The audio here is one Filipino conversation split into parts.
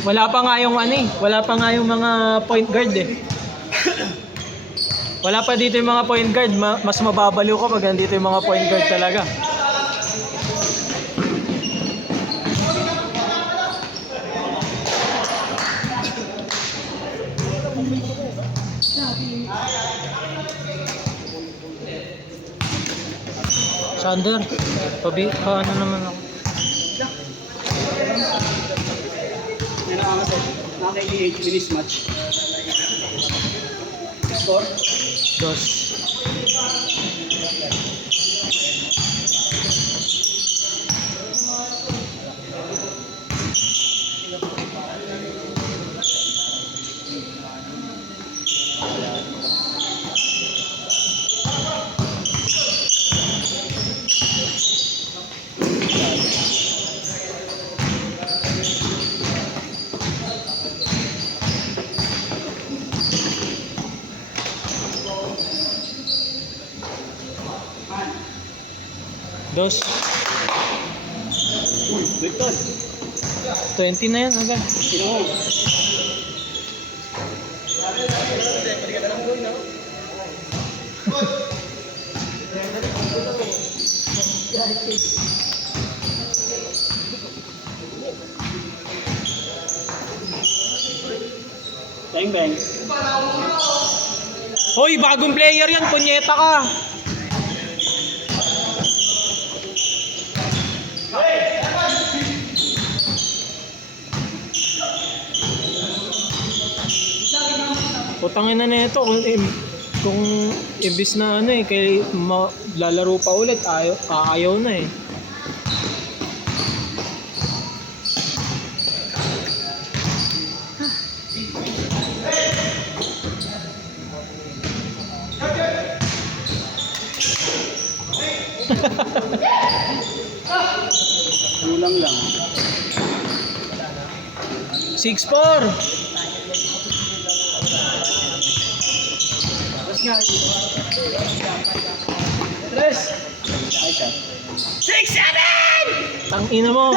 Wala pa nga yung ano eh. Wala pa nga yung mga point guard eh. Wala pa dito yung mga point guard. Mas mababaliw ka pag nandito yung mga point guard talaga. Sander, paano naman ako? Naka-88 minutes match. Score? 2. Uy, Victor. 20 na yan agad. Sino mo? Bang bang. Hoy, bagong player yan, punyeta ka. Putangin na nito kung ibis na ano eh kay lalaro pa ulit ayaw na eh. Kulang lang. 6-4. Tres. Ay, siya. 6-7! Tangina mo.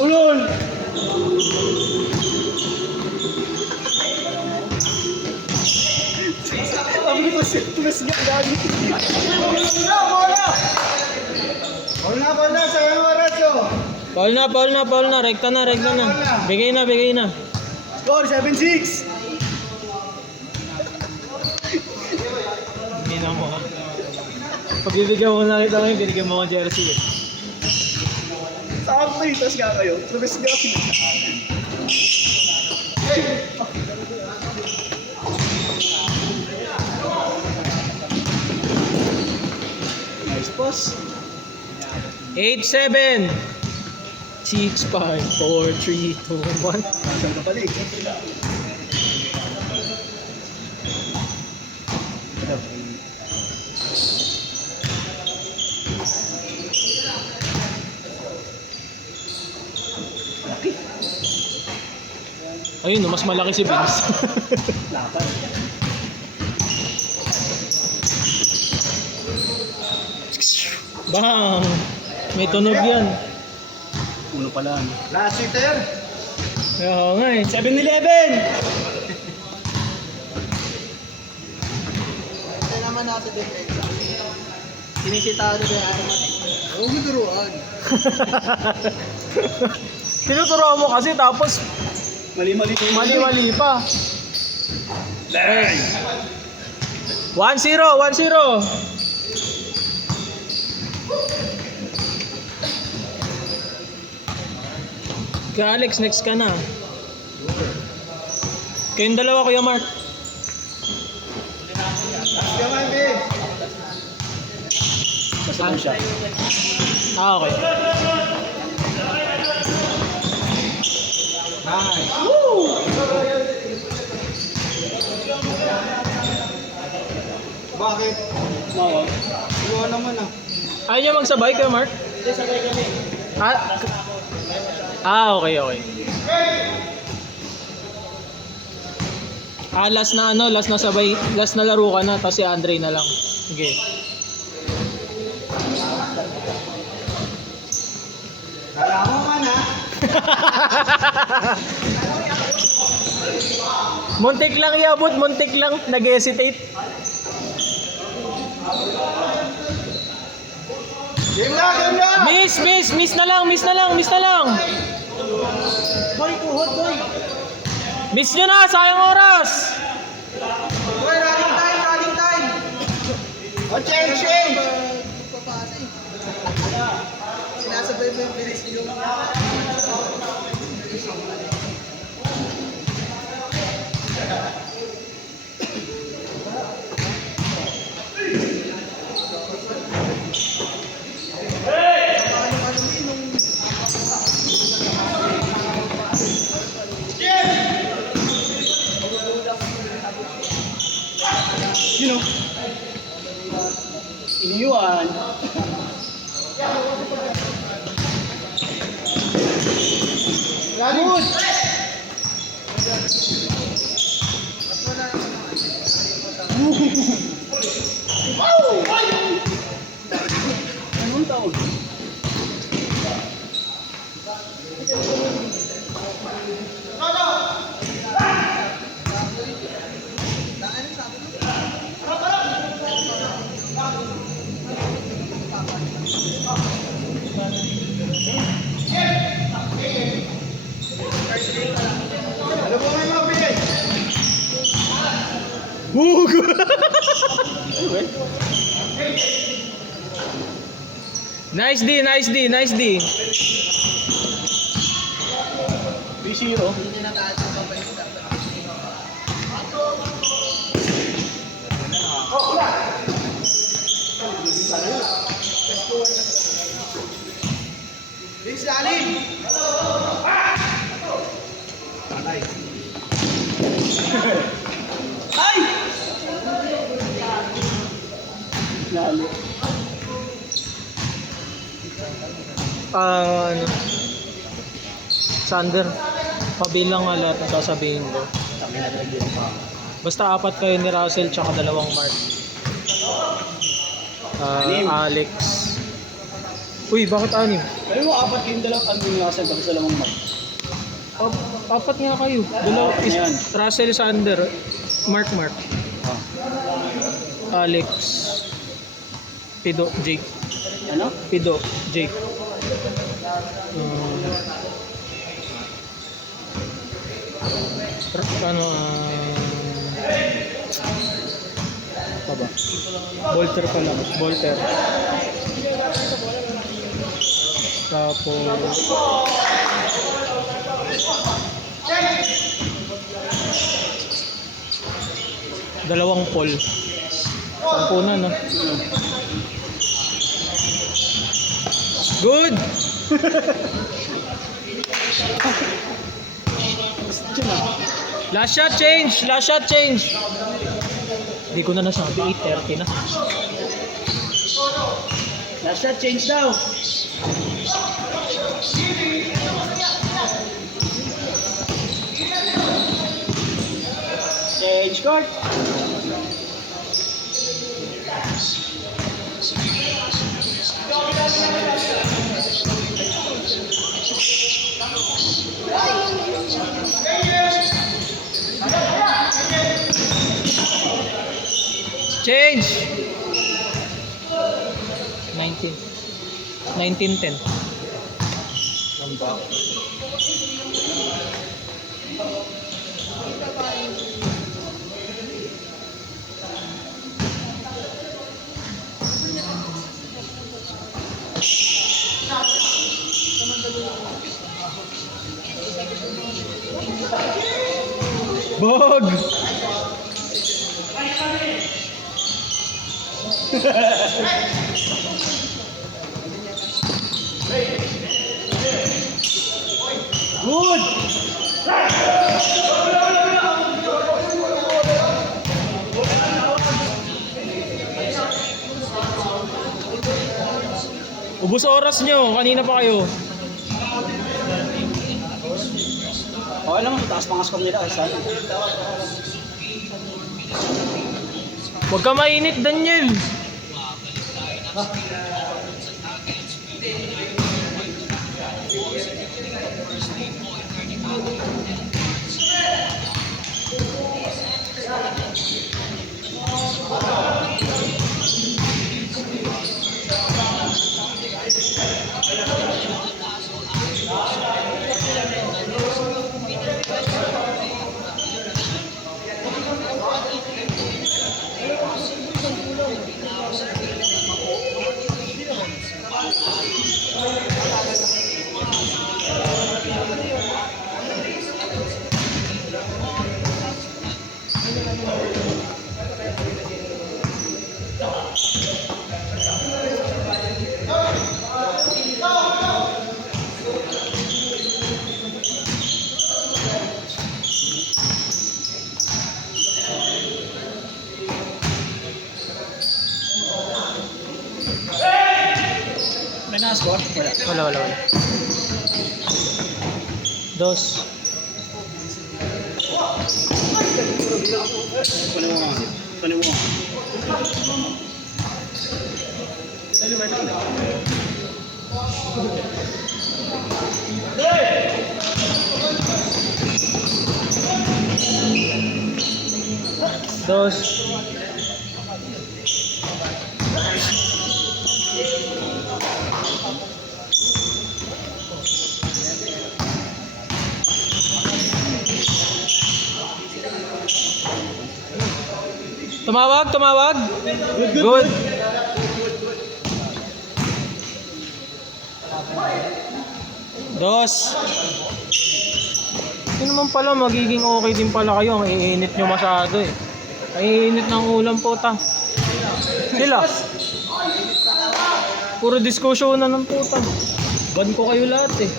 Ulol! Sabi ko siya, tumas nga lagi. Bola! Sayang oras yun! Paul na, rekta na. Bigay na. Score, 7-6! Hindi na mo. Pagbibigyan mo na kita ngayon, binigyan mo ko jersey eh. Sakto yun, tas nga kayo. Tumas nga sila. Nice boss. 8-7. 6, 5, 4, 3, 2, 1. Saan ka pala eh? Ayun, no, mas malaki si Vince. Lapan. Bang! May tunog yan. Uno pa lang. Last hitter. Oo nga eh. 7-11! Ito naman natin din eh. Sinisitado din Armat. Huwag mo turuan. Tinuturoan mo kasi tapos Mali-mali pa. 1-0. Kaya Alex, next ka na. Kayong dalawa, Kuya Mark. Gaman, babe. Saan siya? Okay. Nice. Woo! Bakit? Mawag. Iwan naman ah. Ayaw niyo magsabay, Kuya Mark? Hindi, sabay kami. Okay. Last na ano, last na sabay, last na laro ka na, tapos si Andre na lang. Sige. Kala mo man ha? Muntik lang iabot, muntik lang, nag-hesitate. Game na! Miss na lang. Boy, tuhod boy! Miss nyo na, sayang oras. Boy, running time! Oh, change! Sinasabay mo yung bilis niyo. You know, iniwan. Good! Anong taon? Ano po may mabili? Nice D. B0. Vince Lalim! Tatay. Ay! Lalo. Ano? Sander, pabilang nga lahat ng sasabihin ko. Basta 4 kayo ni Russell tsaka 2 Mark. Alex. Uy, bakit 6? Pero mo 4 yung dalawang Andrew Russell tapos 2 Mark. 4 nga kayo. Yan. Russell, Sander, Mark. Alex. Pido, Jake. Ano? Pido, Jake. Ba? Bolter pala. Bolter. Tapos dalawang Paul. 10 na, no? Good! Last shot change! Hindi ko na nasabi, 8:30 na. Last shot change daw. Change court. Change! 19-10. Bog! Good! Ubus oras nyo, kanina pa kayo. Okay lang, taas pang score nila. Sana. Huwag ka mainit, Daniel. May na-score? Wala. Wala. Dos. Kunin mo nga. Kunin mo nga. Dos. Tumawag. Good. Dos. Yun naman pala, magiging okay din pala kayo. Ang iinit nyo masyado eh. Ang iinit ng ulam po ta. Sila. Puro diskusyon na ng puta. Ban ko kayo lahat eh.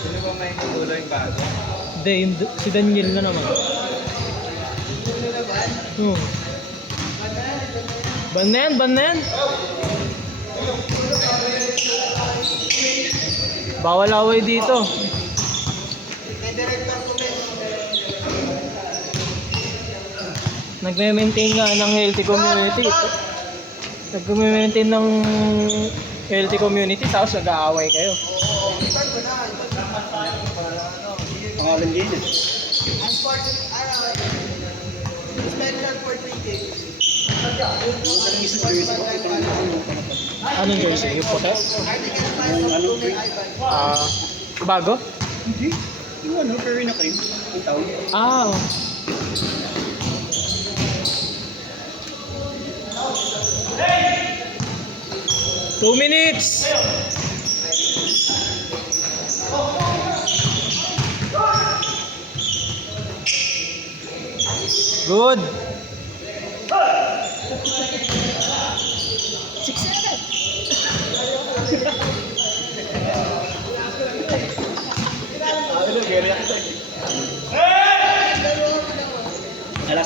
Sino ba may kulo yung bago? Hindi, si Daniel na naman. Ban na yan. Bawal away dito. Nagme-maintain nga ng healthy community. Nagme-maintain ng healthy community tapos nag-aaway kayo. Pangalan din eh. Anong jersey? Yung puti? Ano? Bago? Hindi. Yung ano, Curry na cream. Ang tawag. Oh. 2 minutes. Good.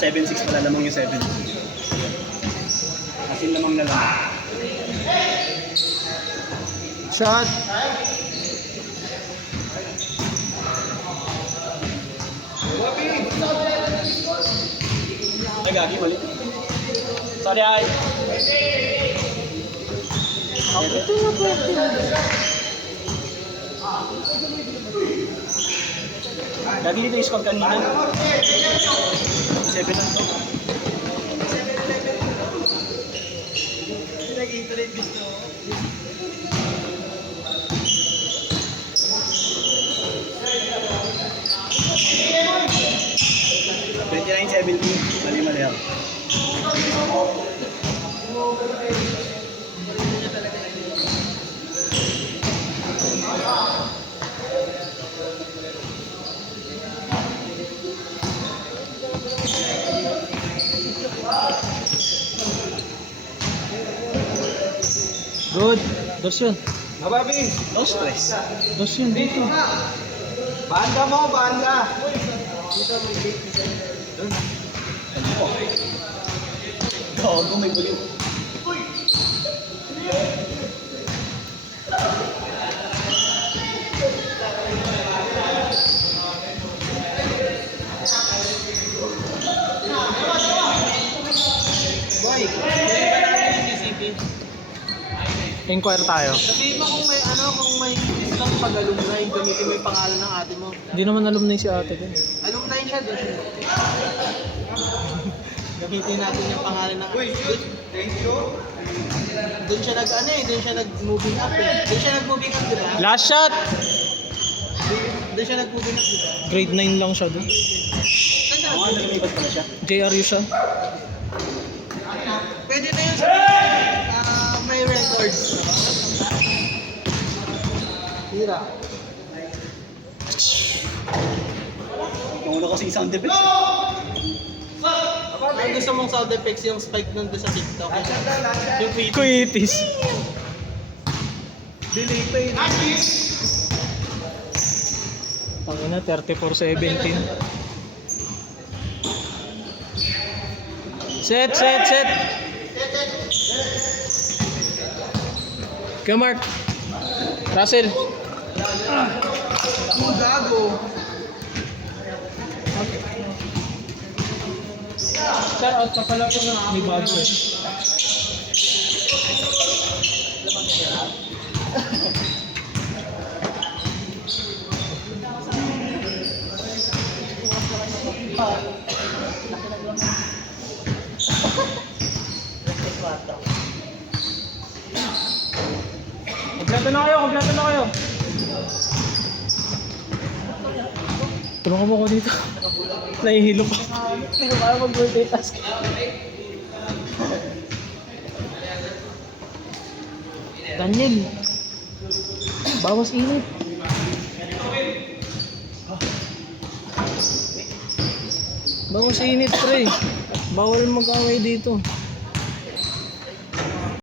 7-6 pala lamang yung 7. Asin lamang na lang. Shot. Ay, gagi, mali. Sorry, ay. Gagi dito yung score kanina. 7 lang to. Nag-internet gusto. Mali ako. Good. Dos yun. Mababi, no stress. Dos yun dito. Banda mo, banda. Gago, may buliw. Inquire tayo. Sabihin mo kung may kung may discount pag alumni, gamitin mo yung pangalan ng ate mo. Hindi naman alumni si ate din. Alumni siya, doon siya. Gamitin natin yung pangalan ng ate. Thank you. Doon siya doon siya nag-moving up eh. Doon siya nag-moving up, di ba? Last shot! Doon siya nag-moving up, di ba? Grade 9 lang siya doon. Oo, nag-ibat pala siya. JRU siya. Pwede na yun sa may records. Tira. Yung ulo kasi sound effects. Ang gusto mong sound effects yung spike nandun sa TikTok. Yung tweet. Kuitis. Delay pa yun. Tangina, 34-17. Set! Go, Mark. Russell. Ako gago. Sir, out pa pala po na may bago eh. Kompleto na kayo. Tulungan mo ko dito. Nahihilo pa. Hindi ko kaya mag-multitask. Daniel. Bawas init. Bawas init, pre. Bawal mag-away dito.